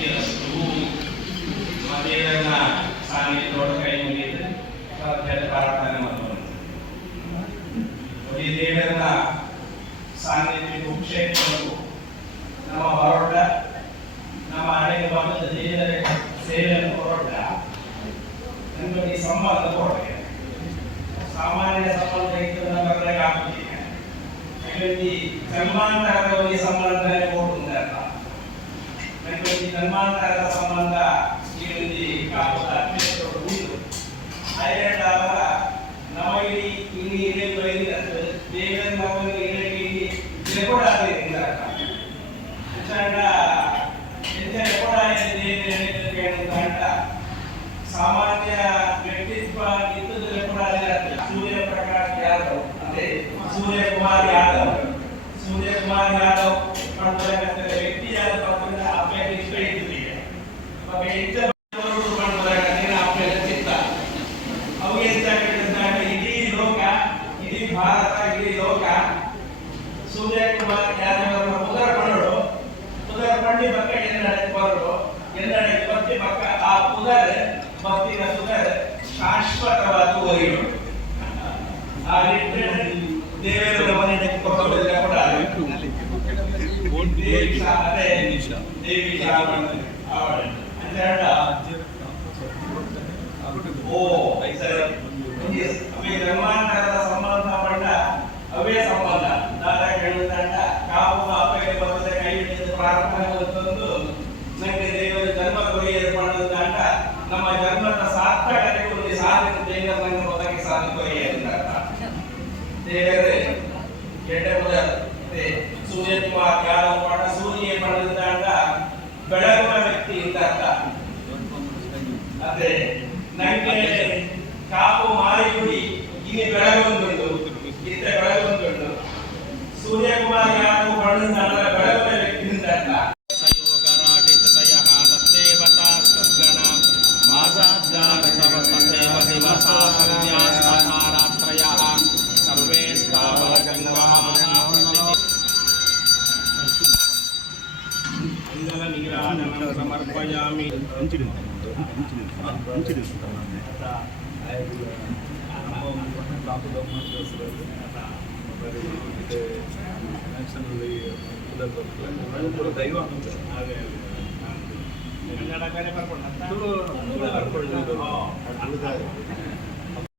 ಸಿದ್ಧಿರಸ್ತು ದೇವರ ಸಾನ್ನಿಧ್ಯದೊಳಗೆ ಕೈ ಮುಗಿದು ಪ್ರಾರ್ಥನೆ ಮಾಡೋದು. ಈ ದೇವರ ಸಾನ್ನಿಧ್ಯ ಕ್ಷೇತ್ರಕ್ಕೂ ನಮ್ಮ ಹೊರಟ ನಮ್ಮ ಹಣೆಗೆ ಬಂದ ದೇವರ ಸೇವೆಯನ್ನು ಹೊರಟ ನಮಗೆ ಸಂಬಂಧ ಕೊಡಬೇಕು. ಸಾಮಾನ್ಯ ಸಂಬಂಧ ಇದ್ದರೆ ನಮಗೆ ಆಗುತ್ತಿಲ್ಲ. ಈ ಜನ್ಮಾಂತರದ ಸಂಬಂಧನೇ ಕೊಡುವುದಲ್ಲ. ಈ ಜನ್ಮಾಂತರದ ಸಂಬಂಧ ಈ ಕಾಪದ ಕ್ಷೇತ್ರಗಳು ಉಂಟು. ಅದರ ನಮಗೆ ಇಲ್ಲಿ ದೇವರ ನಮಗೆ ಇಲ್ಲಿ ಕೂಡ ಸಾಮಾನ್ಯ ವ್ಯಕ್ತಿತ್ವ ಇದ್ದದ್ರೆ ಕೂಡ ಸೂರ್ಯ ಪ್ರಕಾಶ್ ಯಾದವ್ ಅಂದ್ರೆ ಸೂರ್ಯಕುಮಾರ್ ಯಾದವ್ ವ್ಯಕ್ತಿ ಯಾದವ್ ಇಡೀ ಲೋಕ, ಇಡೀ ಭಾರತ, ಇಡೀ ಲೋಕ ಸೂರ್ಯಕುಮಾರ್ ಯಾದವ್ ಪುದರ್ ಪಂಡಿ ಪಕ್ಕ ಎಂದಡೆಗೆ ಬರಲು ಎಂದಡೆಗೆ ಬತ್ತಿ ಪಕ್ಕ ಆ ಪುದರ್ ಭಕ್ತಿನ ಸುಧರ್ ಶಾಶ್ವತವಾದ ಒರಿಗಳು ಆ ನಿಟ್ಟಿನಲ್ಲಿ ದೇವೇಂದ್ರ ಮನೆಗೆ ಕೊಟ್ಟೋದಿಲ್ಲ ಕೂಡ ದೇವಿ ಜನ್ಮಾಂತರದ ಸಂಬಂಧ ಪಟ್ಟ ಅವೇ ಸಂಬಂಧ ದಾದ ಹೇಳುತ್ತಂಡ ಕಾವು ಅಪ್ಪಗೆ ಬರ್ತದೆ ಕೈ ಹಿಡಿದು ಪ್ರಾರ್ಥನೆ ತಂದು ನನಗೆ ದೇವರ ಜನ್ಮ ಗುರಿ ಏರ್ಪಡುತ್ತಂಡ ನಮ್ಮ ಜನ್ಮದ ಸಾರ್ಥಕತೆ ಒಂದು ಸಾಧನೆ ದೇವರ ನಂಗೆ ಒದಗಿ ಸಾಧುಕೊರಿಯ ದೇವರೇ ಕೆಟ್ಟ ಮೊದಲ ಸೂರ್ಯಕುಮಾರ್ ಯಾದವ್ ಪಟ್ಟ ಸೂರ್ಯ ಪಡೆದಂಡ ಬೆಳಗುವ ವ್ಯಕ್ತಿ ಅಂತ ಅದೇ ನಂಗೆ ಕಾಪು ಮಾರಿಗುಡಿ ಇಲ್ಲಿ ಬೆಳಗೊಂದುಂಟು, ಇತ್ತ ಬೆಳಗೊಂದುಂಟು. ಸೂರ್ಯಕುಮಾರ್ ಯಾದವ್ ಪಡೆದಂಡ ಬೆಳಗುವ ವ್ಯಕ್ತಿ ಅಂತ ಸಮರ್ಪಯಾಮಿ. ದೈವ ಕನ್ನಡ